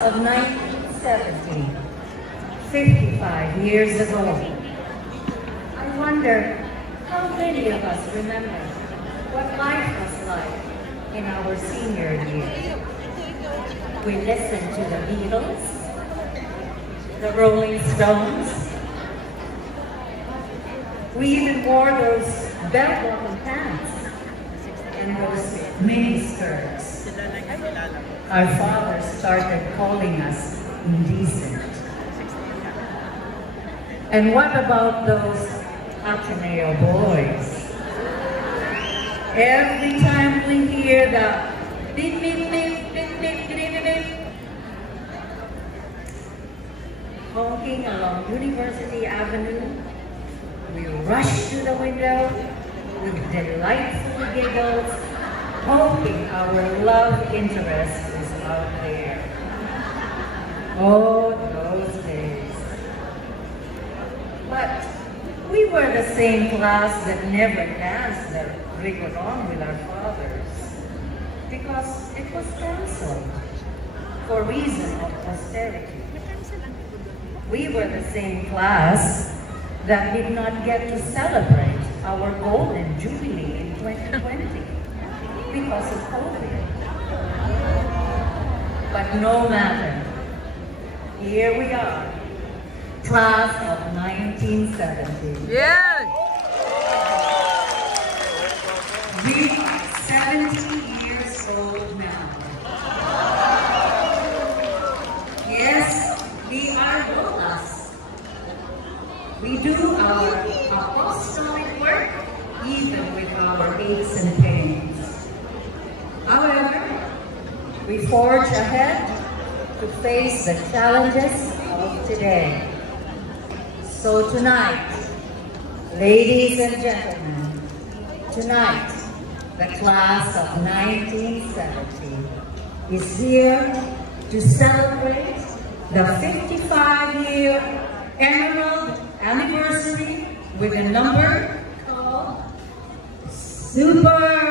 of 1970, 55 years ago. I wonder how many of us remember what life was like in our senior year. We listened to the Beatles, the Rolling Stones. We even wore those bell-bottom pants and those mini skirts. Our father started calling us indecent. And what about those Ateneo boys? Every time we hear the beep, beep, beep, beep, beep, beep, beep, honking along University Avenue, we rush to the window with delightful giggles, hoping our love interest is out there. Oh, those days. But we were the same class that never danced the rigodon with our fathers because it was canceled for reason of austerity. We were the same class that did not get to celebrate our golden jubilee in 2020 because of COVID. But no matter, here we are, class of 1970. Yes! We are 70 years old now. Yes, we are Lolas. We do our apostolic work even with our aches and pains. However, we forge ahead to face the challenges of today. So tonight, ladies and gentlemen, tonight, the class of 1970 is here to celebrate the 55-year Emerald Anniversary with a number called Super